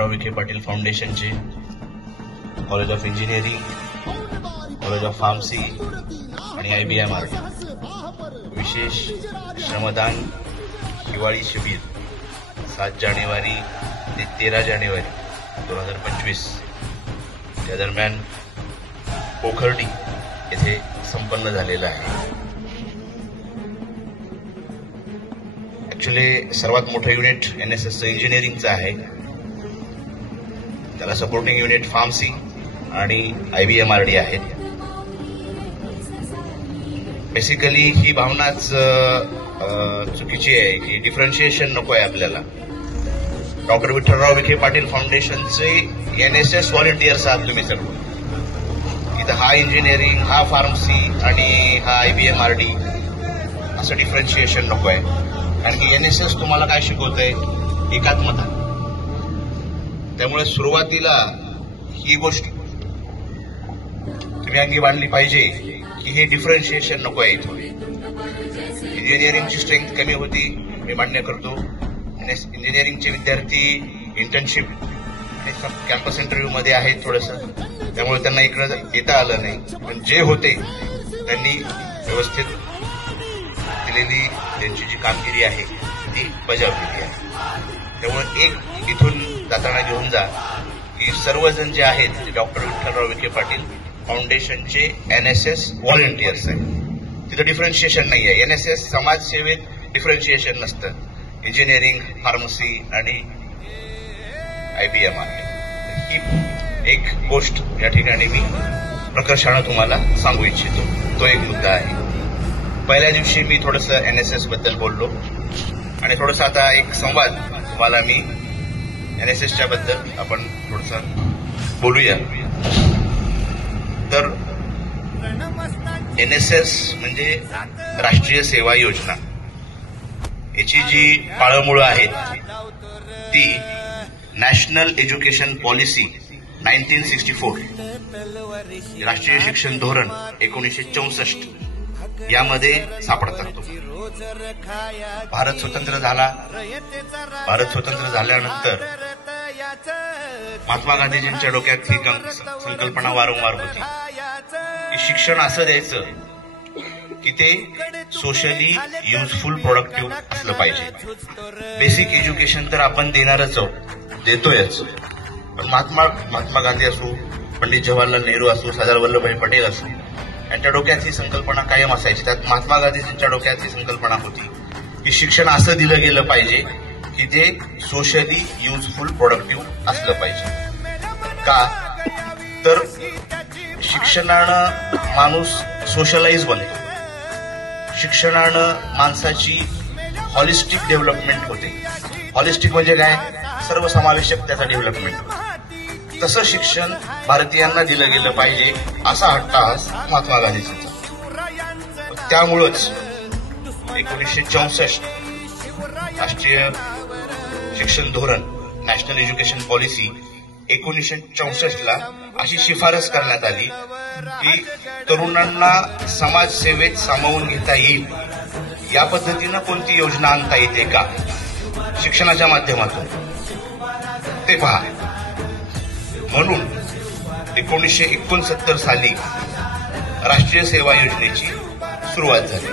विठ्ठलराव विखे पाटील फाउंडेशनचे college of engineering, college of pharmacy आणि IBMR विशेष श्रमदान हिवाळी शिबिर 7 जानेवारी ते 13 जानेवारी 2025 या दरम्यान पोखर्डी येथे संपन्न झालेला आहे. ऍक्च्युली सर्वात मोठं युनिट NSSचं इंजिनिअरिंगचं आहे. त्याला सपोर्टिंग युनिट फार्मसी आणि IBMRD आहेत. बेसिकली ही भावनाच चुकीची आहे की डिफरन्शिएशन नको आहे आपल्याला. डॉक्टर विठ्ठलराव विखे पाटील फाउंडेशनचे NSS व्हॉलंटियर्स आहात तुम्ही सर्व. इथं हा इंजिनिअरिंग, हा फार्मसी आणि हा IBMRD असं डिफरन्शिएशन नको आहे. कारण की NSS तुम्हाला काय शिकवतंय? एकात्मता. त्यामुळे सुरुवातीला ही गोष्ट तुम्ही अंगी बांधली पाहिजे की हे डिफरन्शिएशन नको आहे. इथून इंजिनिअरिंगची स्ट्रेंथ कमी होती, मी मान्य करतो. इंजिनिअरिंगचे विद्यार्थी इंटर्नशिप आणि कॅम्पस इंटरव्ह्यू मध्ये आहेत थोडंसं, त्यामुळे त्यांना इकडे येता आलं नाही. पण जे होते त्यांनी व्यवस्थित दिलेली त्यांची जी कामगिरी आहे ती बजावलेली आहे. त्यामुळे एक इथून जाताना घेऊन जा की सर्वजण जे आहेत ते डॉक्टर विठ्ठलराव विखे पाटील फाउंडेशनचे NSS व्हॉलंटियर्स आहेत. तिथं डिफरन्शिएशन नाही आहे. NSS समाजसेवेत डिफरन्शिएशन नसतं. इंजिनिअरिंग, फार्मसी आणि IBMR ही एक गोष्ट या ठिकाणी मी प्रकर्षानं तुम्हाला सांगू इच्छितो. तो एक मुद्दा आहे. पहिल्या दिवशी मी थोडंसं NSS बद्दल बोललो आणि थोडंसं आता एक संवाद तुम्हाला मी NSSच्या बद्दल आपण थोडंसं बोलूया. तर NSS म्हणजे राष्ट्रीय सेवा योजना. याची जी पाळंमुळं आहेत ती नॅशनल एज्युकेशन पॉलिसी 1964, राष्ट्रीय शिक्षण धोरण 1964 यामध्ये सापडतात. भारत स्वतंत्र झाला. भारत स्वतंत्र झाल्यानंतर महात्मा गांधीजींच्या डोक्यात ही संकल्पना वारंवार होती की शिक्षण असं द्यायचं की ते सोशली युजफुल, प्रोडक्टिव्ह असलं पाहिजे. बेसिक एज्युकेशन तर आपण देणारच आहोत, देतोयच. पण महात्मा गांधी असो, पंडित जवाहरलाल नेहरू असो, सरदार वल्लभभाई पटेल असो, यांच्या डोक्यात ही संकल्पना कायम असायची. त्यात महात्मा गांधीजींच्या डोक्यात ही संकल्पना होती की शिक्षण असं दिलं गेलं पाहिजे की ते सोशली युजफुल, प्रोडक्टिव्ह असलं पाहिजे. का तर शिक्षणानं माणूस सोशलाइज बनतो. शिक्षणानं माणसाची हॉलिस्टिक डेव्हलपमेंट होते. हॉलिस्टिक म्हणजे काय? सर्वसमावेशक त्याचा डेव्हलपमेंट होते. तसं शिक्षण भारतीयांना दिलं गेलं पाहिजे असा हट्टहास महात्मा गांधीजींचा. त्यामुळंच 1964 राष्ट्रीय शिक्षण धोरण, नॅशनल एज्युकेशन पॉलिसी 1964ला अशी शिफारस करण्यात आली की तरुणांना समाजसेवेत सामावून घेता येईल या पद्धतीनं कोणती योजना आणता येते का शिक्षणाच्या माध्यमातून ते पहा. म्हणून 1969 साली राष्ट्रीय सेवा योजनेची सुरुवात झाली.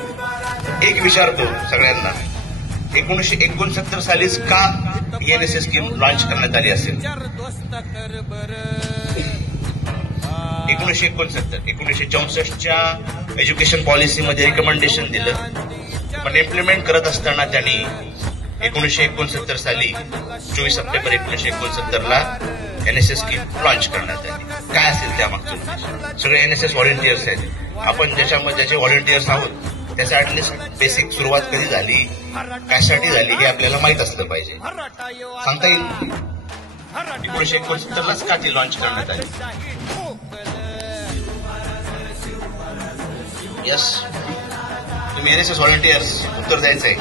एक विचारतो सगळ्यांना, 1969 सालीच का NSS स्कीम लॉन्च करण्यात आली असेल? 1964च्या एज्युकेशन पॉलिसीमध्ये रिकमेंडेशन दिलं, पण इम्प्लिमेंट करत असताना त्यांनी 1969 साली 24 सप्टेंबर 1969ला NSS स्कीम लॉन्च करण्यात आली. काय असेल त्यामागचं? सगळे NSS व्हॉलंटियर्स आहेत. आपण ज्याचे व्हॉलंटियर्स आहोत त्याचा ऍटलिस्ट बेसिक सुरुवात कधी झाली, कशासाठी झाली हे आपल्याला माहित असलं पाहिजे. सांगता येईल 1969लाच का ती लॉन्च करण्यात आली? यस, तुम्ही NSS व्हॉलंटियर्स उत्तर द्यायचंय.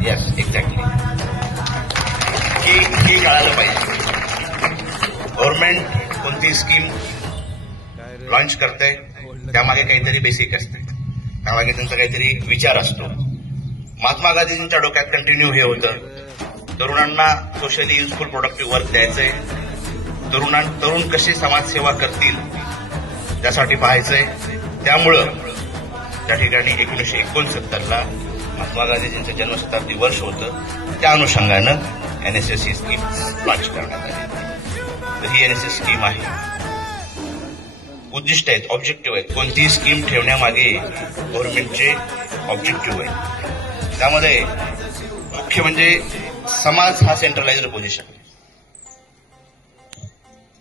Yes, exactly. हे कळालं पाहिजे. गव्हर्नमेंट कोणती स्कीम लॉन्च करते त्यामागे काहीतरी बेसिक असते, त्यामागे त्यांचा काहीतरी विचार असतो. महात्मा गांधीजींच्या डोक्यात कंटिन्यू हे होतं, तरुणांना सोशली युजफुल प्रोडक्टिव्ह वर्क द्यायचंय, तरुण कसे समाजसेवा करतील त्यासाठी पाहायचंय. त्यामुळं त्या ठिकाणी 1969ला महात्मा गांधीजींचं जन्मशताब्दी वर्ष होतं, त्या अनुषंगानं एनएसएस ही स्कीम लॉन्च करण्यात आली. तर ही एनएसएस स्कीम आहे. उद्दिष्ट आहेत, ऑब्जेक्टिव्ह आहेत. कोणतीही स्कीम ठेवण्यामागे गव्हर्नमेंटचे ऑब्जेक्टिव्ह आहेत. त्यामध्ये मुख्य म्हणजे समाज हा सेंट्रलाइज्ड पोझिशन.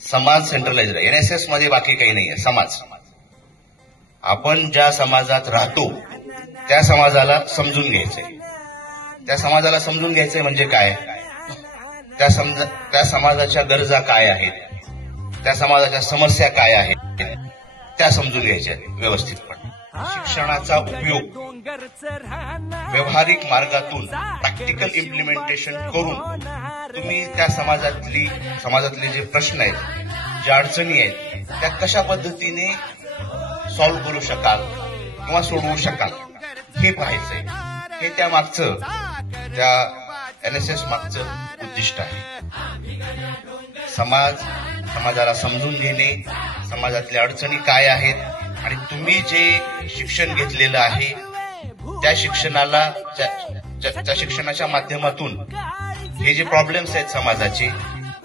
समाज सेंट्रलाइज्ड. एनएसएस मध्ये बाकी काही नाहीये. समाज, आपण ज्या समाजात राहतो त्या समाजाला समजून घ्यायचंय. त्या समाजाला समजून घ्यायचंय म्हणजे काय, त्या समाजाच्या गरजा काय आहेत, त्या समाजाच्या समस्या काय आहेत, त्या समजून घ्यायच्या व्यवस्थितपणे. शिक्षणाचा उपयोग व्यावहारिक मार्गातून प्रॅक्टिकल इम्प्लिमेंटेशन करून तुम्ही त्या समाजातले जे प्रश्न आहेत, ज्या अडचणी आहेत, त्या कशा पद्धतीने सॉल्व्ह करू शकाल किंवा सोडवू शकाल हे पाहायचंय. हे त्या मागचं, त्या एनएसएस मागचं उद्दिष्ट आहे. समाजाला समजून घेणे, समाजातल्या अडचणी काय आहेत आणि तुम्ही जे शिक्षण घेतलेलं आहे त्या शिक्षणाच्या माध्यमातून हे जे प्रॉब्लेम्स आहेत समाजाचे,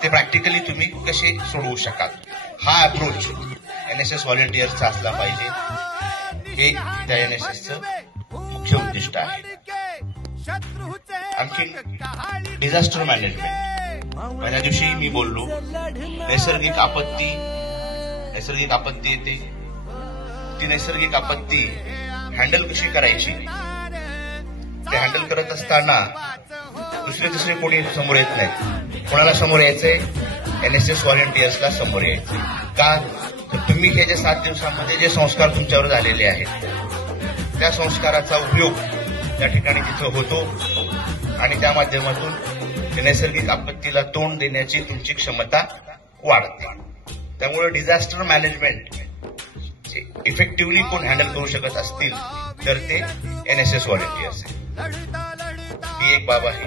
ते प्रॅक्टिकली तुम्ही कसे सोडवू शकाल, हा अप्रोच एनएसएस व्हॉलेंटियर्सचा असला पाहिजे. हे त्या एनएसएसचं मुख्य उद्दिष्ट आहे. आणखी डिझास्टर मॅनेजमेंट. पहिल्या दिवशी मी बोललो, नैसर्गिक आपत्ती येते, ती नैसर्गिक आपत्ती हँडल कशी करायची, ते हँडल करत असताना दुसरे कोणी समोर येत नाही. कोणाला समोर यायचंय? एनएसएस व्हॉलेंटियर्सला समोर यायचंय. का? तर तुम्ही हे जे 7 दिवसांमध्ये जे संस्कार तुमच्यावर झालेले आहेत, त्या संस्काराचा उपयोग त्या ठिकाणी तिथं होतो आणि त्या माध्यमातून नैसर्गिक आपत्तीला तोंड देण्याची तुमची क्षमता वाढते. त्यामुळे डिझास्टर मॅनेजमेंट इफेक्टिव्हली कोण हँडल करू शकत असतील तर ते एनएसएस व्हॉलेंटियर्स आहेत. ही एक बाब आहे.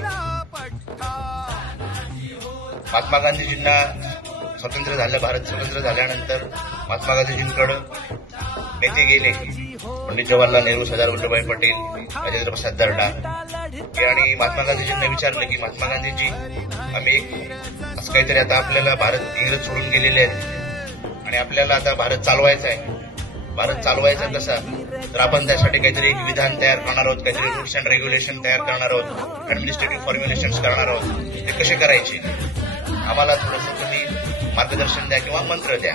महात्मा गांधीजींना भारत स्वतंत्र झाल्यानंतर महात्मा गांधीजींकडे नेते गेले. पंडित जवाहरलाल नेहरू, सरदार वल्लभभाई पटेल, राजेंद्र प्रसाद दर्डा आणि महात्मा गांधीजींना विचारलं की महात्मा गांधीजी, आम्ही असं काहीतरी आता आपल्याला भारत इंग्रज सोडून गेलेले आहेत आणि आपल्याला आता भारत चालवायचा आहे. भारत चालवायचा कसा, तर आपण त्यासाठी काहीतरी एक विधान तयार करणार आहोत, काहीतरी रूल्स अँड रेग्युलेशन तयार करणार आहोत, ऍडमिनिस्ट्रेटिव्ह फॉर्म्युलेशन्स करणार आहोत. ते कसे करायचे, आम्हाला थोडंसं तुम्ही मार्गदर्शन द्या किंवा मंत्र द्या.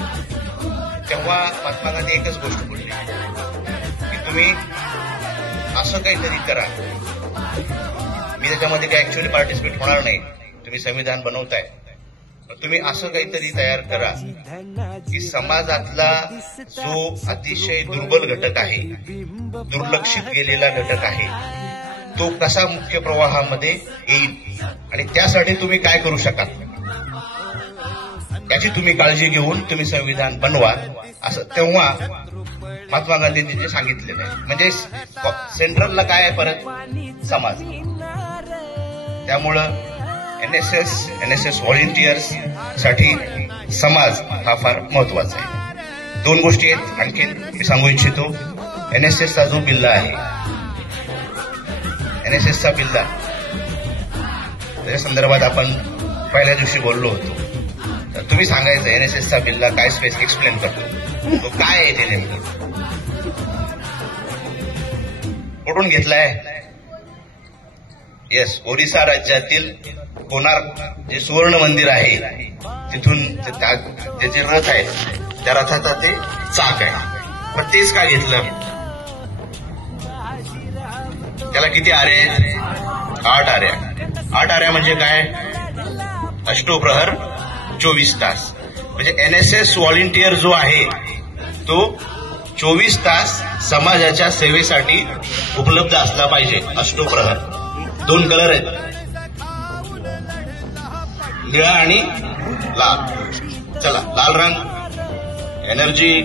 तेव्हा महात्मा गांधी एकच गोष्ट बोलली की तुम्ही असं काहीतरी करा. मी त्याच्यामध्ये काही ऍक्च्युअली पार्टिसिपेट होणार नाही. तुम्ही संविधान बनवताय, तुम्ही असं काहीतरी तयार करा की समाजातला जो अतिशय दुर्बल घटक आहे, दुर्लक्षित गेलेला घटक आहे, तो कसा मुख्य प्रवाहामध्ये येईल आणि त्यासाठी तुम्ही काय करू शकाल याची तुम्ही काळजी घेऊन तुम्ही संविधान बनवा. असं तेव्हा महात्मा गांधींनी सांगितलेलं आहे. म्हणजे सेंट्रलला काय आहे, परत समाज. त्यामुळं एनएसएस व्हॉलेंटियर्स साठी समाज हा फार महत्वाचा आहे. 2 गोष्टी आहेत आणखीन मी सांगू इच्छितो. एनएसएसचा जो बिल्ला आहे, एनएसएसचा बिल्ला, त्याच्या संदर्भात आपण पहिल्या दिवशी बोललो होतो. तर तुम्ही सांगायचं एनएसएसचा बिल्ला काय एक्सप्लेन करतो, तो काय आहे ते नेमकं, कुठून घेतलाय. येस, ओरिसा राज्यातील कोणार्क जे सुवर्ण मंदिर आहे तिथून त्याचे रथ आहे, त्या रथाचा ते चाक आहे. पण तेच का घेतलं, त्याला किती आरे आहेत? 8 आऱ्या. 8 आऱ्या म्हणजे काय, अष्टोप्रहर 24 तास. म्हणजे एनएसएस व्हॉलेंटियर जो आहे तो 24 तास समाजाच्या सेवेसाठी उपलब्ध असला पाहिजे. अष्टोप्रहर 2 कलर आहेत, निळा आणि लाल. चला, लाल रंग एनर्जी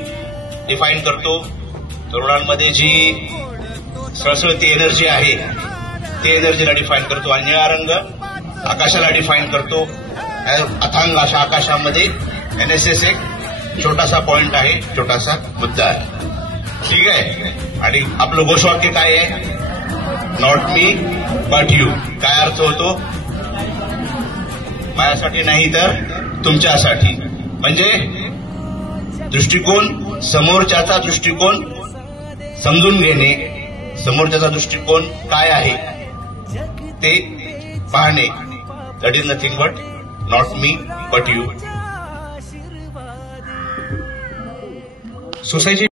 डिफाईन करतो. तरुणांमध्ये जी सळसळती एनर्जी आहे ते एनर्जीला डिफाईन करतो आणि निळा रंग आकाशाला डिफाईन करतो. अथांग अशा आकाशामध्ये एनएसएस एक छोटासा पॉइंट आहे, छोटासा मुद्दा आहे. ठीक आहे. आणि आपलं घोषवाक्य काय आहे? Not me but you. काय अर्थ होतो? माझ्यासाठी नाही तर तुमच्यासाठी. म्हणजे दृष्टिकोन, समोरच्याचा दृष्टिकोन समजून घेणे, समोरच्याचा दृष्टिकोन काय आहे ते पाहणे. That is nothing but not me but you. Society